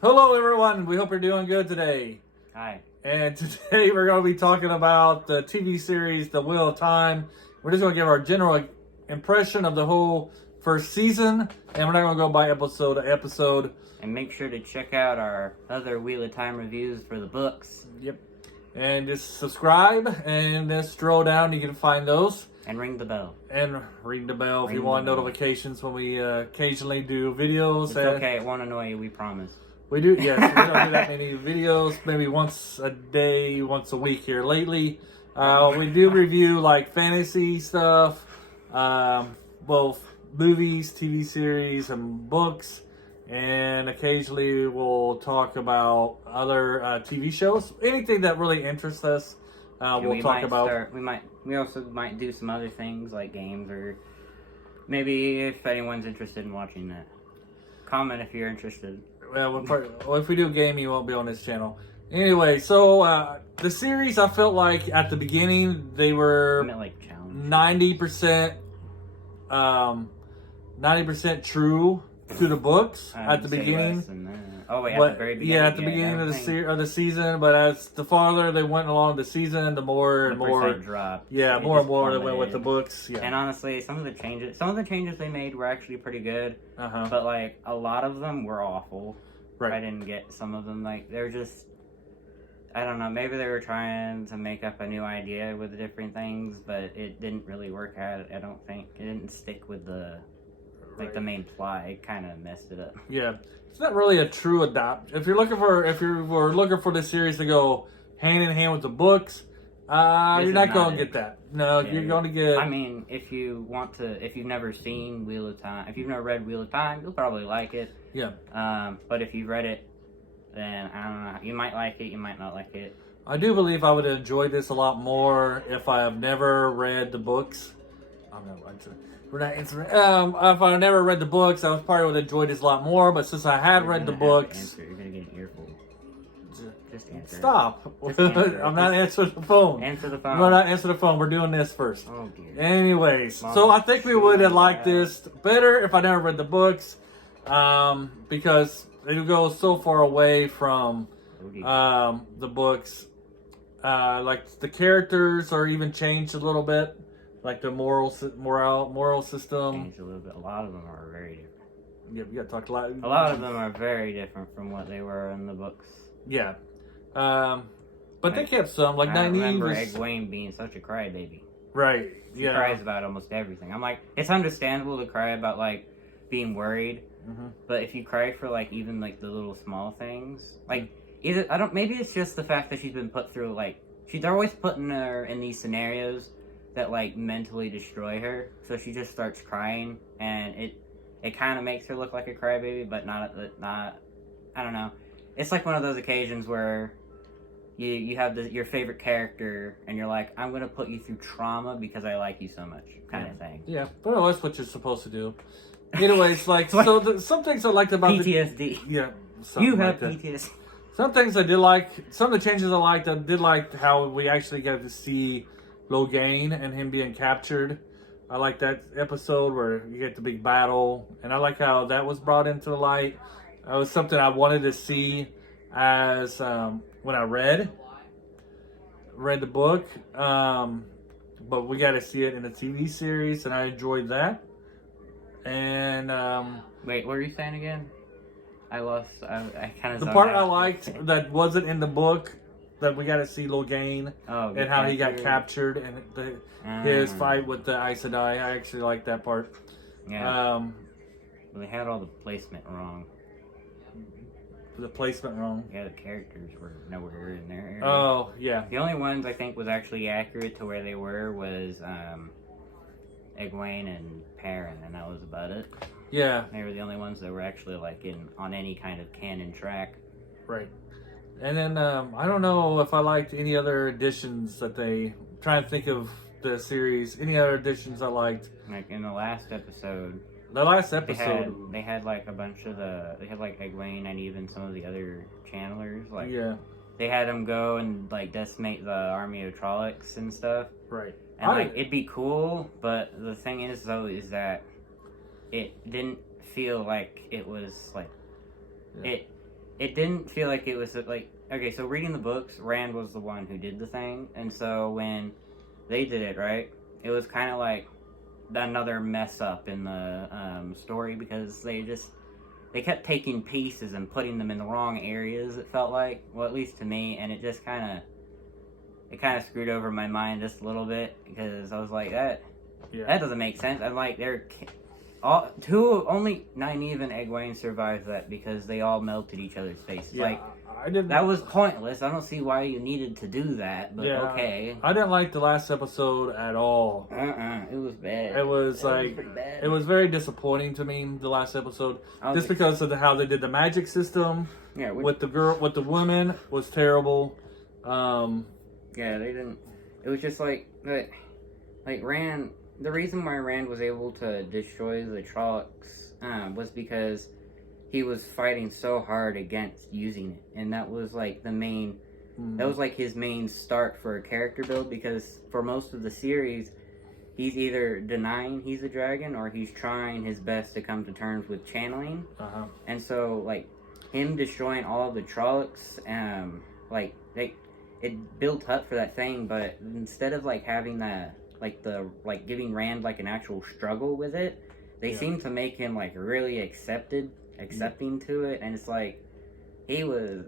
Hello, everyone. We hope you're doing good today. Hi. And today we're going to be talking about the TV series, The Wheel of Time. We're just going to give our general impression of the whole first season, and we're not going to go by episode to episode. And make sure to check out our other Wheel of Time reviews for the books. Yep. And just subscribe and then scroll down. You can find those. And ring the bell. And ring the bell if Ring you the want bell. notifications when we occasionally do videos. It's okay, it won't annoy you, we promise. We do, yes. We don't do that many videos, maybe once a day, once a week here lately. We do review like fantasy stuff, both movies, TV series, and books. And occasionally we'll talk about other TV shows. Anything that really interests us, we'll talk about. We also might do some other things like games, or maybe if anyone's interested in watching that. Comment if you're interested. Well, if we do a game, you won't be on this channel. Anyway, so the series, I felt like at the beginning they were I meant like challenge. 90%, 90% true to the books at the beginning. Oh wait, But at the very beginning. yeah, at the beginning of the season. But as the farther they went along the season, the more and more dropped. Yeah, It more and just more they went with plummeted. the books. Yeah. And honestly, some of the changes they made were actually pretty good. Uh-huh. But like a lot of them were awful. Right. I didn't get some of them. Like they're just, I don't know. Maybe they were trying to make up a new idea with different things, but it didn't really work out. I don't think it didn't stick with the the main plot. It kind of messed it up. Yeah, it's not really a true adopt. If you were looking for the series to go hand in hand with the books, you're is not not going to it. get that. No, Yeah, you're going to get. I mean, if you've never seen Wheel of Time, if you've never read Wheel of Time, you'll probably like it. Yeah. But if you've read it, then I don't know. You might like it. You might not like it. I do believe I would enjoy this a lot more if I have never read the books. I'm not answering. We're not answering. If I never read the books, I probably would enjoy this a lot more. But since I had read the books, You're gonna get an earful. Just answer. stop. Just answer. I'm not answering the phone. Answer the I'm phone. not answering the phone. We're doing this first. Oh dear. Anyways, Mom, so I think we would have liked yeah. this better if I never read the books, because it goes so far away from the books. Like the characters are even changed a little bit, like the moral system. Changed a little bit. A lot of them are very different. Yeah, we gotta talk a lot. A lot of them are very different from what they were in the books. Yeah, but they kept some. Like I Nynaeve remember was Egwene being such a crybaby. right. She Yeah. cries about almost everything. I'm like, it's understandable to cry about like being worried, Mhm. but if you cry for like even like the little small things, like either I don't. Maybe it's just the fact that she's been put through like she's always putting her in these scenarios that like mentally destroy her, so she just starts crying, and it kind of makes her look like a crybaby, but not. I don't know. It's like one of those occasions where you have your favorite character, and you're like, I'm gonna put you through trauma because I like you so much, kind of thing. Yeah, but no, that's what you're supposed to do. Anyways, like so, some things I liked about PTSD. yeah, You something have like that. PTSD. Some things I did like. Some of the changes I liked. I did like how we actually got to see Logain and him being captured. I like that episode where you get the big battle, and I like how that was brought into the light. It was something I wanted to see as when I read the book, but we got to see it in the TV series, and I enjoyed that. And Wait, what were you saying again? I lost. I kind of. the part I liked that wasn't in the book, that we got to see Logain and how he got captured and his fight with the Aes Sedai. I actually liked that part. Yeah. They had all the placement wrong. The placement wrong. Yeah, the characters were nowhere in there. Oh yeah. The only ones I think was actually accurate to where they were was Egwene and Perrin, and that was about it. Yeah. They were the only ones that were actually like on any kind of canon track. Right. And then I don't know if I liked any other additions that they trying to think of the series. Any other additions I liked? Like in the last episode, The last episode. they had like a bunch of they had like Egwene and even some of the other channelers. Like Yeah. they had them go and like decimate the army of Trollocs and stuff. Right. And like it'd be cool, but the thing is though is that it didn't feel like it was like Yeah. it didn't feel like it was like, okay, so reading the books, Rand was the one who did the thing, and so when they did it, right, it was kind of like another mess up in the story, because they kept taking pieces and putting them in the wrong areas, it felt like, well, at least to me, and it just kind of screwed over my mind just a little bit, because I was like, that doesn't make sense. I'm like, only Nynaeve and Egwene survived that because they all melted each other's faces. Yeah, like, I didn't. that was pointless. I don't see why you needed to do that, but okay. I didn't like the last episode at all. It was bad. It was like, it was very disappointing to me, the last episode, just because of how they did the magic system. Yeah, with the women was terrible. Yeah, they didn't. It was just like Rand. The reason why Rand was able to destroy the Trollocs was because he was fighting so hard against using it, and that was like the main. That was like his main start for a character build, because for most of the series, he's either denying he's a dragon or he's trying his best to come to terms with channeling. And so, like, him destroying all of the Trollocs, it built up for that thing, but instead of like having that. Giving Rand like an actual struggle with it, they seem to make him like really accepting to it, and it's like he was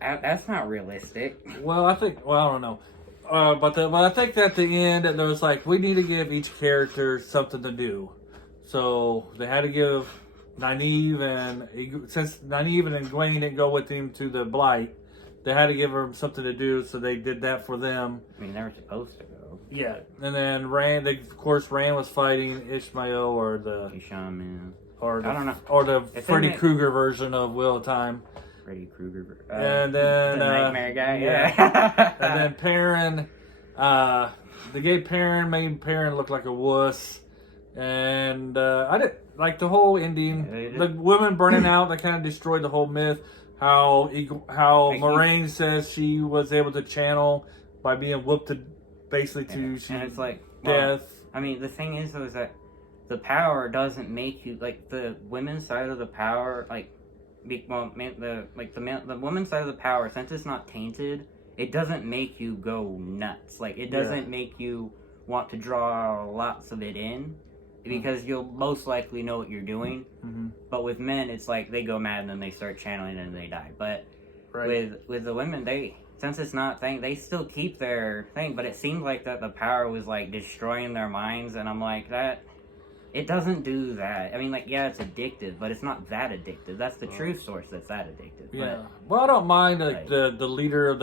that's not realistic. Well, I don't know, but I think at the end there was like, we need to give each character something to do, so they had to give Nynaeve, and since Nynaeve and Egwene didn't go with him to the Blight, they had to give her something to do, so they did that for them. I mean, they were supposed to go. Yeah, and then Rand was fighting Ishmael or the shaman, or the, I don't know, or the Freddy Krueger version of Wheel of Time. Freddy Krueger, and then the nightmare guy. Yeah, and then Perrin. They gave Perrin, made Perrin look like a wuss, and I didn't like the whole ending. The women burning out, that kind of destroyed the whole myth. How Moraine says she was able to channel by being whooped to. Basically, and it's like death. I mean, the thing is, though, is that the power doesn't make you like the women's side of the power. The women's side of the power, since it's not tainted, it doesn't make you go nuts. Like, it doesn't make you want to draw lots of it in, because you'll most likely know what you're doing. But with men, it's like they go mad and then they start channeling and they die. But with the women, since it's not thing, they still keep their thing, but it seemed like that the power was like destroying their minds, and I'm like, that it doesn't do that. I mean, like, yeah, it's addictive, but it's not that addictive. That's the true source that's that addictive. Yeah. Well, I don't mind the leader of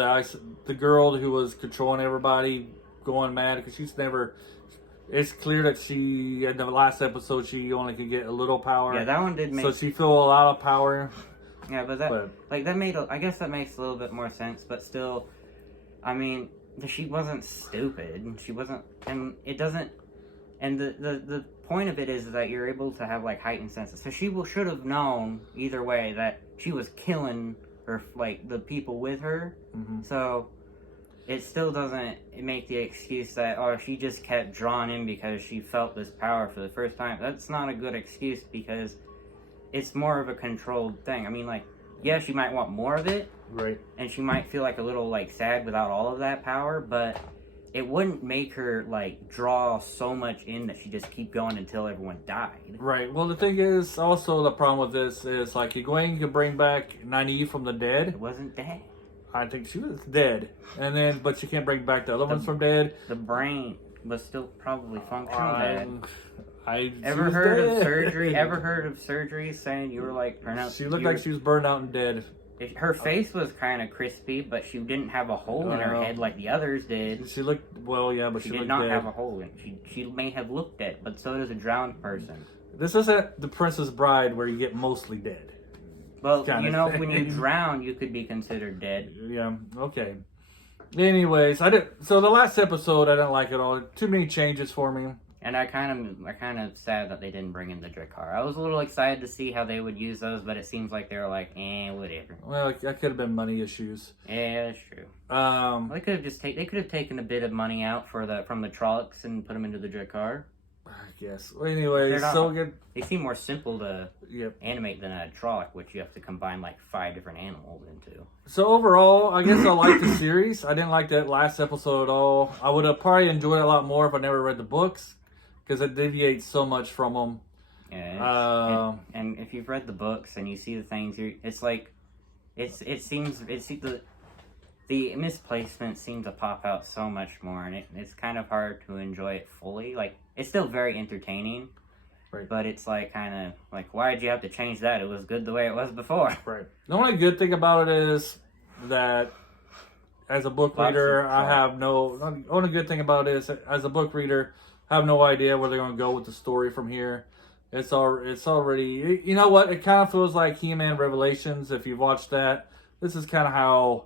the girl who was controlling everybody going mad, because she's never. It's clear that she in the last episode she only could get a little power. Yeah, that one did make. So she feel a lot of power. Yeah, but that made. I guess that makes a little bit more sense, but still, I mean, she wasn't stupid. She wasn't, and it doesn't. And the point of it is that you're able to have like heightened senses. So she should have known either way that she was killing her, like the people with her. So it still doesn't make the excuse that she just kept drawn in because she felt this power for the first time. That's not a good excuse, because it's more of a controlled thing. I mean, like, yeah, she might want more of it. Right. And she might feel like a little, like, sad without all of that power, but it wouldn't make her, like, draw so much in that she just keep going until everyone died. Right. Well, the thing is, also the problem with this is, like, Egwene can bring back Nynaeve from the dead. It wasn't dead. I think she was dead. But she can't bring back the other ones from dead. The brain was still probably functioning. Ever heard of surgery saying you were like pronounced? She looked like she was burned out and dead. Her face was kind of crispy, but she didn't have a hole in her head like the others did. She looked but she did not have a hole in. She may have looked dead, but so does a drowned person. This isn't The Princess Bride where you get mostly dead. Well, when you drown, you could be considered dead. Yeah. Okay. Anyways, so the last episode I didn't like at all. Too many changes for me. And I kind of sad that they didn't bring in the Drakkar. I was a little excited to see how they would use those, but it seems like they were like, whatever. Well, that could have been money issues. Yeah, that's true. They could have taken a bit of money out from the Trollocs and put them into the Drakkar. guess. Well, anyway, They're not- so good. They seem more simple to Yep. animate than a Trolloc, which you have to combine like 5 different animals into. So overall, I guess I like the series. I didn't like that last episode at all. I would have probably enjoyed it a lot more if I never read the books, because it deviates so much from them. Yeah, and if you've read the books and you see the things, it's like, the misplacements seem to pop out so much more, and it's kind of hard to enjoy it fully. Like, it's still very entertaining, Right. but it's like kind of like, why'd you have to change that? It was good the way it was before. Right. The only good thing about it is that as a book Lots reader, of I have no. The only good thing about it is as a book reader, I have no idea where they're going to go with the story from here. It's already. You know what? It kind of feels like He-Man Revelations. If you've watched that, this is kind of how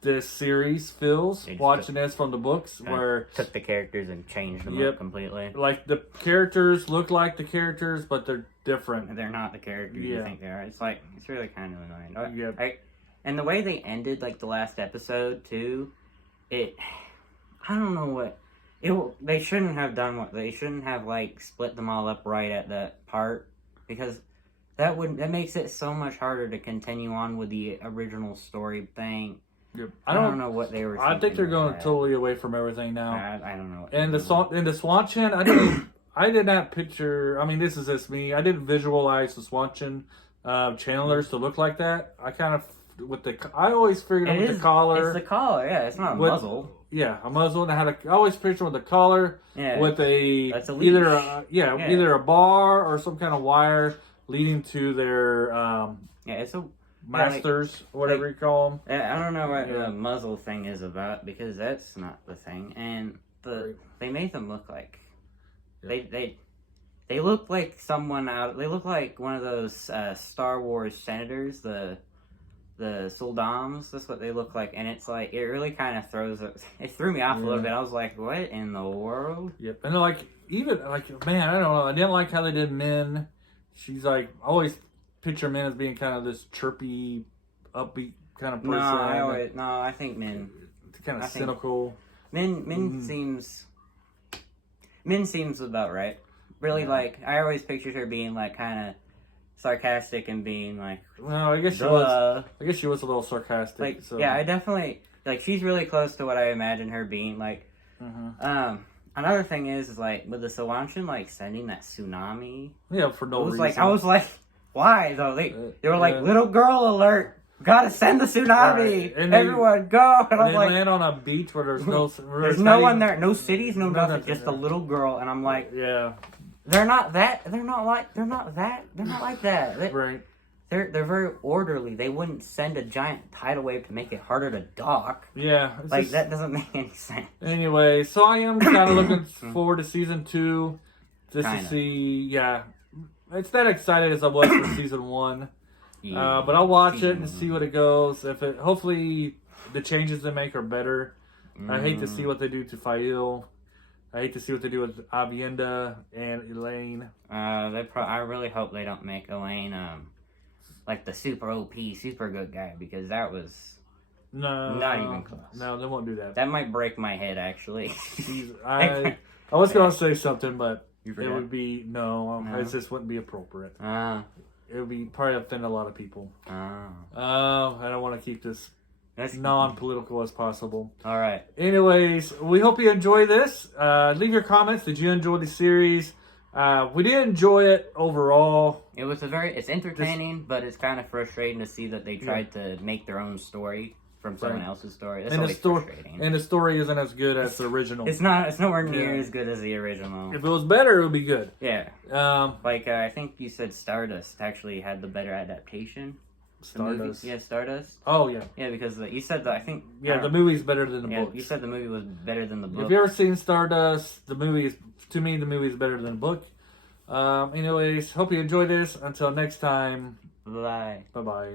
this series feels. They just Watching this from the books, where Took the characters and changed them Yep. up completely. like the characters look like the characters, but they're different. They're not the characters you Yeah. think they are. It's like, it's really kind of annoying. Yep. And the way they ended, like, the last episode, too, I don't know what, they shouldn't have done they shouldn't have, like, split them all up right at that part, because that makes it so much harder to continue on with the original story thing. Yep. I don't know what they were I think they're with going that. totally away from everything now. I don't know. What And they're doing. the Swanchan, I did not picture. I mean, this is just me. I didn't visualize the Swanchan channelers to look like that. I kind of I always figured It with is- the collar. It's the collar, yeah. It's not a With- muzzle. Yeah, a muzzle, and I always picture with the collar Yeah. with That's a leash. either Yeah. either a bar or some kind of wire leading to their Yeah, it's a. masters, whatever you call them. I don't know what Yeah. the muzzle thing is about, because that's not the thing. And Right. they made them look like Yeah. they look like someone out. They look like one of those Star Wars senators, the Soldams. That's what they look like, and it's like it really kind of it threw me off a little Yeah. bit. I was like, what in the world? Yep, and man, I don't know. I didn't like how they did Min. She's like I always picture Min as being kind of this chirpy, upbeat kind of person. I think Min kind I of think- cynical. Min seems about right. Really, Yeah. like I always pictured her being like kind of sarcastic and being like, Well, I guess she was. duh. I guess she was a little sarcastic. Like, so. yeah, I definitely like. She's really close to what I imagine her being. Like, Mhm. another thing is like with the Swanchan, like sending that tsunami. Yeah, for no reason. I was like, why though? They were like, yeah. little girl alert. Gotta send the tsunami. Right. And they- Everyone go. And I'm They like, land on a beach where there's no. there's no one there. No cities. No No nothing. nothing, Just a yeah. little girl. And I'm like, Yeah, they're not like that. right. They're very orderly. They wouldn't send a giant tidal wave to make it harder to dock. Yeah, it's Like just- that doesn't make any sense. Anyway, so I am kind of looking forward to season 2, just Kinda. to see. Yeah, it's not excited as I was for season 1, Yeah. but I'll watch it Season and see what it goes. Hopefully the changes they make are better. I hate to Mm. see what they do to Fail. I hate to see what they do with Avienda and Elaine. I really hope they don't make Elaine like the super OP, super good guy, because that was No, Not even close. No, they won't do that. that might break my head actually. I was gonna say something, but You it forgot. would be no. No? It just wouldn't be appropriate. Ah, It would be probably offend a lot of people. ah. I don't want to keep this That's non-political as possible. all right. Anyways, we hope you enjoy this. Leave your comments. Did you enjoy the series? We did enjoy it overall. It was it's entertaining, but it's kind of frustrating to see that they tried to make their own story from someone Right. else's story. That's And the always story frustrating. and the story isn't as good as the original. It's nowhere near Yeah. as good as the original. If it was better, it would be good. Yeah. Um, Like, I think you said Stardust actually had the better adaptation. The movie. Stardust. Yeah, Stardust. Oh yeah, Yeah, because you said that, I think... yeah. The movie's better than the yeah, book. you said the movie was better than the book. If you ever seen Stardust, the movie is to me the movie is better than the book. Anyways, hope you enjoyed this. Until next time, Bye. bye bye.